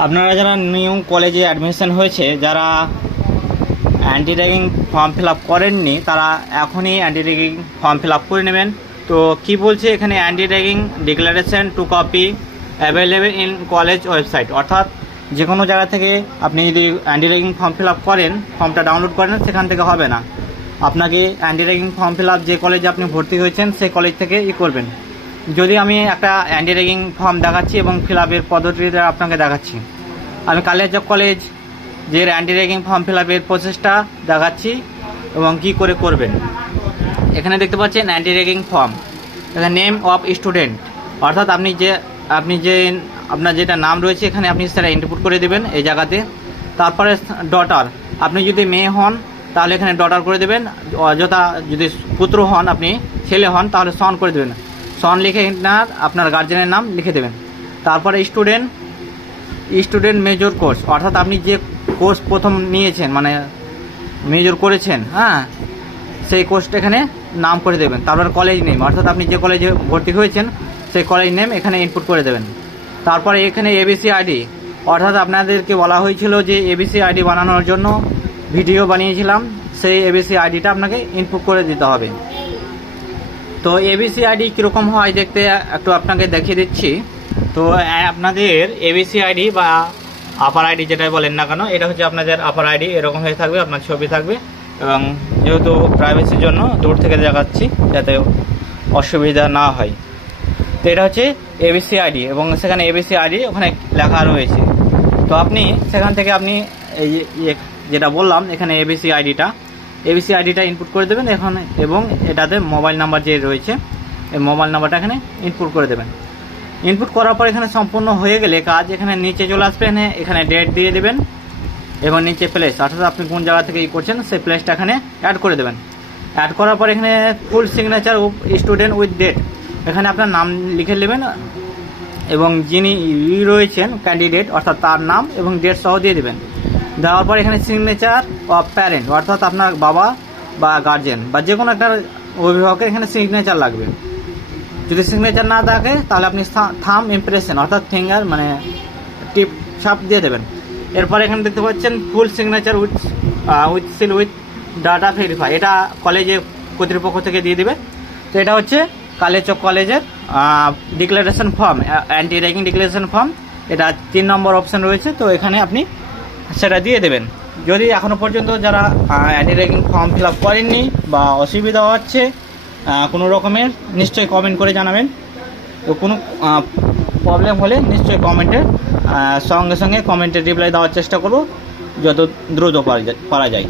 আপনারা যারা নিউ কলেজে অ্যাডমিশন হয়েছে, যারা anti ragging form fill up করেননি, তারা এখনই anti ragging form fill up করে নেবেন। তো কি বলছে এখানে, anti ragging declaration two copy available in college website. অর্থাৎ যে কোনো জায়গা থেকে আপনি যদি anti ragging form fill up করেন, ফর্মটা ডাউনলোড করেন, সেখান থেকে হবে না। আপনাকে anti ragging form fill up যে কলেজে আপনি ভর্তি হয়েছেন সেই কলেজ থেকে করবেন। যদি আমি একটা অ্যান্টি র্যাগিং ফর্ম দেখাচ্ছি এবং ফিল আপের পদ্ধতিটা আপনাকে দেখাচ্ছি। আমি কালিয়াচক কলেজ যে অ্যান্টি র্যাগিং ফর্ম ফিল আপের প্রসেসটা দেখাচ্ছি এবং কি করে করবেন। এখানে দেখতে পাচ্ছেন অ্যান্টি র্যাগিং ফর্ম, এখানে নেম অফ স্টুডেন্ট, অর্থাৎ আপনি যে আপনার যেটা নাম রয়েছে এখানে আপনি সেটা ইনপুট করে দেবেন এই জায়গাতে। তারপরে ডটার, আপনি যদি মেয়ে হন তাহলে এখানে ডটার করে দেবেন, অযথা যদি পুত্র হন, আপনি ছেলে হন তাহলে সন করে দেবেন। সন লিখে আপনার গার্জেনের নাম লিখে দেবেন। তারপরে স্টুডেন্ট মেজর কোর্স, অর্থাৎ আপনি যে কোর্স প্রথম নিয়েছেন, মানে মেজর করেছেন, হ্যাঁ, সেই কোর্সটা এখানে নাম করে দেবেন। তারপর কলেজ নেম, অর্থাৎ আপনি যে কলেজে ভর্তি হয়েছেন সেই কলেজ নেম এখানে ইনপুট করে দেবেন। তারপরে এখানে এবিসি আইডি, অর্থাৎ আপনাদেরকে বলা হয়েছিল যে এবিসি আইডি বানানোর জন্য ভিডিও বানিয়েছিলাম, সেই এবিসি আইডিটা আপনাকে ইনপুট করে দিতে হবে। তো এবিসি আইডি কীরকম হয় দেখতে একটু আপনাকে দেখিয়ে দিচ্ছি। তো আপনাদের এবিসি আইডি বা আপার আইডি যেটাই বলেন না কেন, এটা হচ্ছে আপনাদের আপার আইডি, এরকম হয়ে থাকবে, আপনার ছবি থাকবে। এবং যেহেতু প্রাইভেসির জন্য দূর থেকে দেখাচ্ছি যাতে অসুবিধা না হয়। তো এটা হচ্ছে এবিসি আইডি এবং সেখানে এবিসি আইডি ওখানে লেখা রয়েছে। তো আপনি সেখান থেকে আপনি এই যেটা বললাম এখানে এবিসি আইডিটা ইনপুট করে দেবেন এখন, এবং এটাতে মোবাইল নাম্বার যে রয়েছে এই মোবাইল নাম্বারটা এখানে ইনপুট করে দেবেন। ইনপুট করার পর এখানে সম্পূর্ণ হয়ে গেলে কাজ এখানে নিচে চলে আসবে, এখানে ডেট দিয়ে দেবেন এবং নিচে প্লেস, অর্থাৎ আপনি কোন জায়গা থেকে করছেন সেই প্লেসটা এখানে অ্যাড করে দেবেন। অ্যাড করার পর এখানে full signature student with date, এখানে আপনার নাম লিখে নেবেন এবং যিনি রয়েছেন ক্যান্ডিডেট, অর্থাৎ তার নাম এবং ডেট সহ দিয়ে দেবেন। দেওয়ার পর এখানে সিগনেচার অফ প্যারেন্ট, অর্থাৎ আপনার বাবা বা গার্জেন বা যে কোনো একটা অভিভাবকের এখানে সিগনেচার লাগবে। যদি সিগনেচার না থাকে তাহলে আপনি থাম ইমপ্রেশন, অর্থাৎ ফিঙ্গার মানে টিপ ছাপ দিয়ে দেবেন। এরপর এখানে দেখতে পাচ্ছেন full signature with seal with data verify, এটা কলেজে কর্তৃপক্ষ থেকে দিয়ে দেবে। তো এটা হচ্ছে কালিয়াচক কলেজের declaration form, anti ragging declaration form, এটা 3 নম্বর অপশান রয়েছে। তো এখানে আপনি সেটা দিয়ে দেবেন। যদি এখনও পর্যন্ত যারা anti ragging form fill up করেননি বা অসুবিধা হচ্ছে কোনো রকমের, নিশ্চয়ই কমেন্ট করে জানাবেন। তো কোনো প্রবলেম হলে নিশ্চয়ই সঙ্গে সঙ্গে কমেন্টে রিপ্লাই দেওয়ার চেষ্টা করব যত দ্রুত পারা যায়।